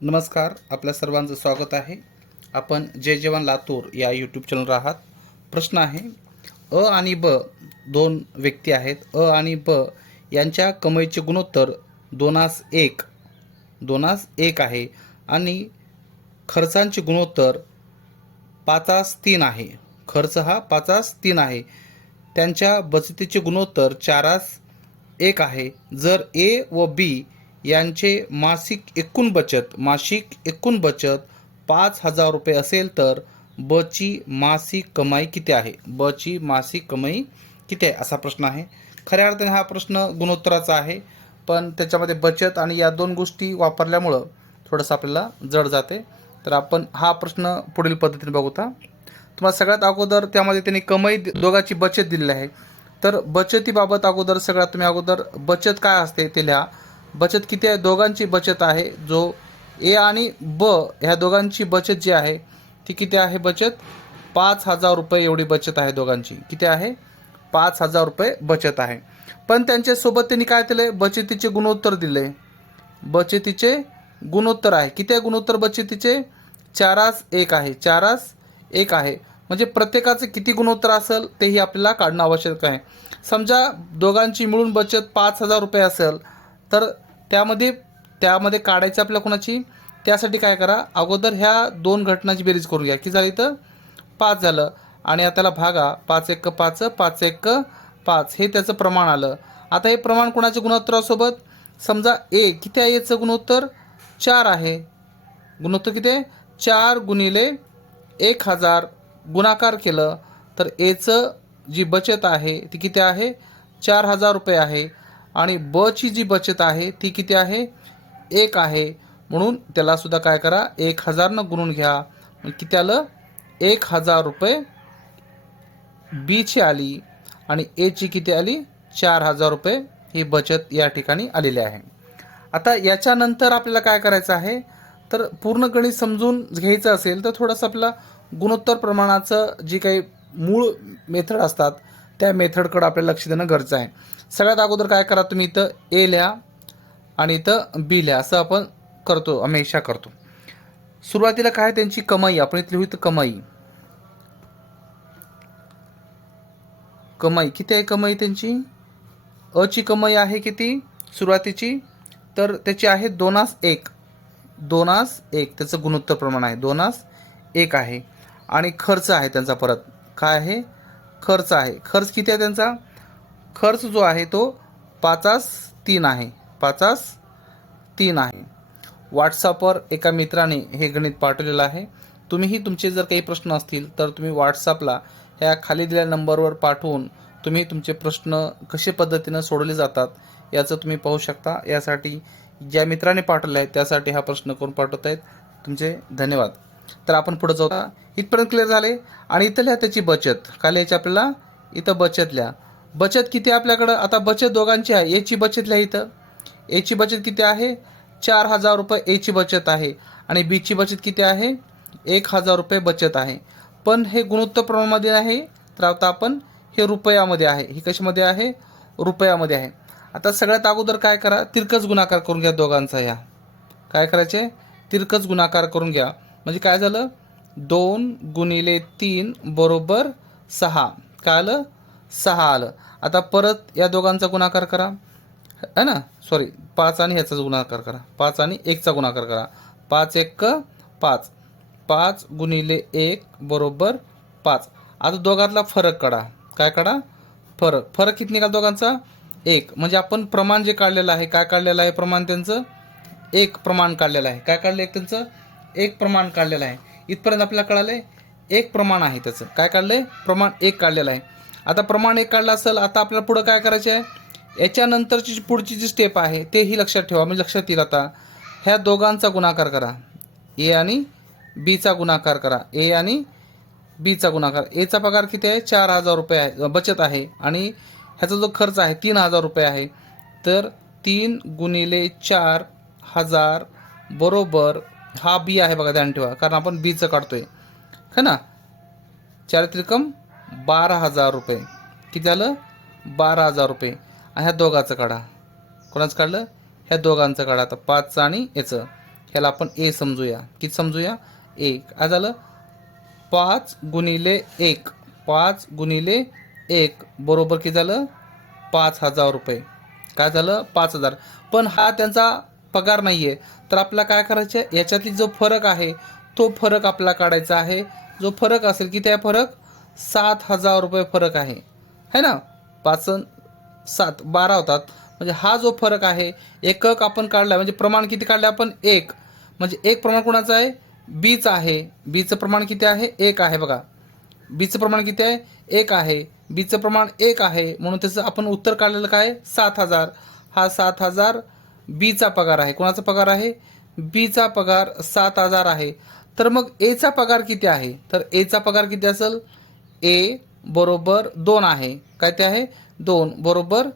नमस्कार आपल्या सर्वांचं स्वागत आहे. आपण जय जवान लातूर या यूट्यूब चॅनलवर आहात. प्रश्न आहे अ आणि ब दोन व्यक्ती आहेत. अ आणि ब यांच्या कमाईचे गुणोत्तर दोनास एक दोनास एक आहे आणि खर्चांचे गुणोत्तर पाचास तीन आहे. खर्च हा पाचास तीन आहे. त्यांच्या बचतीचे गुणोत्तर चारास एक आहे. जर ए व बी यांचे मासिक एकूण बचत मासिक एकूण बचत पाच हजार रुपये असेल तर बची मासिक कमाई किती आहे? बची मासिक कमाई किती आहे? असा प्रश्न आहे. खऱ्या अर्थाने हा प्रश्न गुणोत्तराचा आहे पण त्याच्यामध्ये बचत आणि या दोन गोष्टी वापरल्यामुळं थोडंसं आपल्याला जड जाते. तर आपण हा प्रश्न पुढील पद्धतीने बघूता तुम्हाला सगळ्यात अगोदर त्यामध्ये त्यांनी कमाई दोघाची बचत दिलेली आहे. तर बचतीबाबत अगोदर सगळ्यात तुम्ही अगोदर बचत काय असते ते लिहा. बचत किती आहे? दोघांची बचत आहे. जो ए आणि ब ह्या दोघांची बचत जी आहे ती किती आहे बचत? पाच हजार रुपये एवढी बचत आहे दोघांची. किती आहे? पाच हजार रुपये बचत आहे. पण त्यांच्यासोबत त्यांनी काय दिले? बचतीचे गुणोत्तर दिले. बचतीचे गुणोत्तर आहे. किती आहे गुणोत्तर बचतीचे? चारास एक आहे. चारास एक आहे. म्हणजे प्रत्येकाचं किती गुणोत्तर असेल तेही आपल्याला काढणं आवश्यक आहे. समजा दोघांची मिळून बचत पाच हजार रुपये असेल तर त्यामध्ये त्यामध्ये काढायचं आपल्या कोणाची? त्यासाठी काय करा अगोदर ह्या दोन घटनाची बेरीज करून घ्या की झाली तर पाच झालं. आणि आताला त्याला भागा. पाच एक पाच पाच एक पाच. हे त्याचं प्रमाण आलं. आता हे प्रमाण कोणाच्या गुणोत्तरासोबत समजा ए किती आहे याचं गुणोत्तर? चार आहे. गुणोत्तर किती आहे? चार गुणिले एक हजार. गुणाकार केलं तर एचं जी बचत आहे ती किती आहे? चार हजार रुपये आहे. आणि ब ची जी बचत आहे ती किती आहे? एक आहे. म्हणून त्याला सुद्धा काय करा? एक हजारनं गुणून घ्या. किती आलं? एक हजार रुपये बीची आली. आणि एची किती आली? चार हजार रुपये ही बचत या ठिकाणी आलेली आहे. आता याच्यानंतर आपल्याला काय करायचं आहे? तर पूर्ण गणित समजून घ्यायचं असेल तर थोडंसं आपला गुणोत्तर प्रमाणाचं जी काही मूळ मेथड असतात त्या मेथडकडं आपल्याला लक्ष देणं गरजेचं आहे. सगळ्यात अगोदर काय करा तुम्ही इथं ए लिहा आणि इथं बी लिहा. असं आपण करतो हमेशा करतो. सुरुवातीला काय त्यांची कमाई? आपण इथली लिहू इथं कमाई. कमाई. किती आहे कमाई त्यांची? अची कमाई आहे किती? सुरुवातीची. तर त्याची आहे दोनास एक. दोनास एक. त्याचं गुणोत्तर प्रमाण आहे. दोनास एक आहे. आणि खर्च आहे त्यांचा परत. काय आहे? खर्च आहे. खर्च किती आहे त्यांचा? खर्च जो आहे तो पाचास तीन आहे. पाचास तीन आहे. व्हॉट्सअपवर एका मित्राने हे गणित पाठवलेलं आहे. तुम्हीही तुमचे जर काही प्रश्न असतील तर तुम्ही व्हॉट्सअपला ह्या खाली दिलेल्या नंबरवर पाठवून तुम्ही तुमचे प्रश्न कसे पद्धतीनं सोडवले जातात याचं तुम्ही पाहू शकता. यासाठी ज्या मित्राने पाठवले आहे त्यासाठी हा प्रश्न करून पाठवत आहेत? तुमचे धन्यवाद. तर आपण पुढे जाऊ इथपर्यंत क्लिअर झाले. आणि इथं लिहा त्याची बचत. खाली याची आपल्याला इथं बचत लिहा बचत किती आहे आपल्याकडं? आता बचत दोघांची आहे. एची बचत लिहा इथं. एची बचत किती आहे? चार हजार रुपये एची बचत आहे. आणि बीची बचत किती आहे? एक हजार रुपये बचत आहे. पण हे गुणोत्तर प्रमाणामध्ये आहे. तर आता आपण हे रुपयामध्ये आहे. ही कशामध्ये आहे? रुपयामध्ये आहे. आता सगळ्यात अगोदर काय करा? तिरकस गुणाकार करून घ्या दोघांचा या. काय करायचे? तिरकस गुणाकार करून घ्या. म्हणजे काय झालं? दोन गुणिले तीन बरोबर सहा. काय आलं? सहा आलं. आता परत या दोघांचा गुणाकार करा. है ना? सॉरी पाच आणि ह्याचा गुणाकार करा. पाच आणि एकचा गुणाकार करा. पाच एक पाच. पाच गुणिले एक बरोबर पाच. आता दोघांतला फरक काढा. काय काढा? फरक. फरक किती निघाला दोघांचा? एक. म्हणजे आपण प्रमाण जे काढलेलं आहे काय काढलेलं आहे प्रमाण त्यांचं? एक प्रमाण काढलेलं आहे. काय काढलं एक त्यांचं? एक प्रमाण काढलेलं आहे. इथपर्यंत आपल्याला कळालं एक प्रमाण आहे त्याचं. काय काढलंय? प्रमाण एक काढलेलं आहे. आता प्रमाण एक काढलं असेल आता आपल्याला पुढं काय करायचे आहे? याच्यानंतरची जी पुढची जी स्टेप आहे तेही लक्षात ठेवा म्हणजे लक्षात येईल आता. ह्या दोघांचा गुणाकार करा. ए आणि बीचा गुणाकार करा. ए आणि बीचा गुणाकार. एचा पगार किती आहे? चार हजार रुपये आहे बचत आहे. आणि ह्याचा जो खर्च आहे तीन हजार रुपये आहे. तर तीन गुणिले चार हजार बरोबर हा बी आहे बघा ध्यान ठेवा. कारण आपण बीचं काढतोय. है ना? चार त्रिकम बारा हजार रुपये. किती झालं? बारा हजार रुपये. ह्या दोघाचं काढा. कोणाचं काढलं? ह्या दोघांचं काढा. आता पाचचं आणि याचं. ह्याला आपण ए समजूया. किती समजूया? एक. काय झालं? पाच गुणिले एक. पाच गुणिले एक. बरोबर किती झालं? पाच हजार रुपये. काय झालं? पाच हजार. पण हा त्यांचा पगार नाही आहे तर आपला काय करायचं आहे याच्यातली जो फरक आहे तो फरक आपला काढायचा आहे. जो फरक असेल की त्या फरक? सात हजार रुपये फरक आहे. है ना? पाच सात बारा होतात. म्हणजे हा जो फरक आहे एकक आपण काढला म्हणजे प्रमाण किती काढलं आपण? एक. म्हणजे एक प्रमाण कोणाचं आहे? बीचं आहे. बीचं प्रमाण किती आहे? एक आहे बघा. बीचं प्रमाण किती आहे? एक आहे. बीचं प्रमाण एक आहे. म्हणून त्याचं आपण उत्तर काढलेलं काय? सात हजार. हा सात हजार बीचा पगार आहे. कोणाचा पगार आहे? बीचा पगार सात हजार आहे. तर मग एचा पगार किती आहे? तर एचा पगार किती असेल? ए बरोबर दोन आहे. काय ते आहे? दोन बरोबर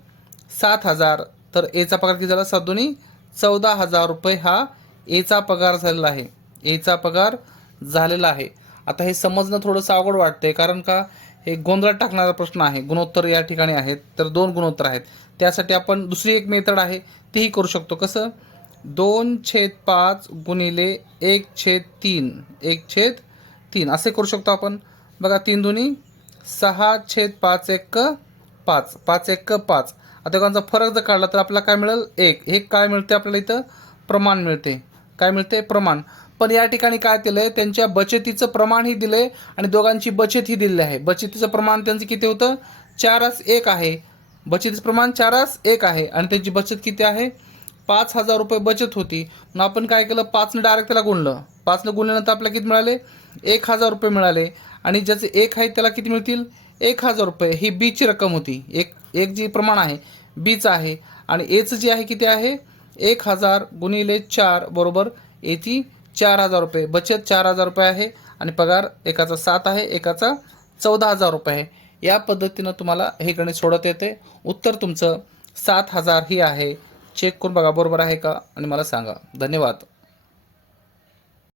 सात हजार. तर एचा पगार किती झाला सात दोन्ही? चौदा हजार रुपये हा एचा पगार झालेला आहे. एचा पगार झालेला आहे. आता हे समजणं थोडंसं अवघड वाटतंय कारण का हे गोंधळात टाकणारा प्रश्न आहे. गुणोत्तर या ठिकाणी आहेत तर दोन गुणोत्तर आहेत. त्यासाठी आपण दुसरी एक मेथड आहे तीही करू शकतो. कसं? दोन छेद पाच गुणिले एक छेद तीन. एक छेद तीन. असे करू शकतो आपण. बघा तीन दोन्ही. सहा छेद पाच एक पाच. पाच एक पाच. आता दोघांचा फरक जर काढला तर आपल्याला काय मिळेल? एक. हे काय मिळते आपल्याला इथं? प्रमाण मिळते काय मिळते प्रमाण. पण या ठिकाणी काय केलंय त्यांच्या बचतीचं प्रमाणही दिलं आहे आणि दोघांची बचतही दिलेली आहे. बचतीचं प्रमाण त्यांचं किती होतं? चारच एक आहे. बचतीचं प्रमाण चारच एक आहे आणि त्यांची बचत किती आहे? पाच हजार रुपये बचत होती. मग आपण काय केलं? पाचनं डायरेक्ट त्याला गुणलं. पाचनं गुणल्यानंतर आपल्याला किती मिळाले? एक हजार रुपये मिळाले. आणि ज्याचे एक आहे त्याला किती मिळतील? एक हजार रुपये. ही बीची रक्कम होती. एक एक जी प्रमाण आहे बीचं आहे. आणि एचं जे आहे किती आहे? एक हजार गुणिले चार बरोबर एची चार हजार रुपये. बचत चार हजार रुपये आहे आणि पगार एकाचा सात आहे एकाचा चौदा हजार रुपये आहे. या पद्धतीनं तुम्हाला हे गणित सोडत येते. उत्तर तुमचं सात हजार ही आहे. चेक करून बघा बरोबर आहे का? आणि मला सांगा. धन्यवाद.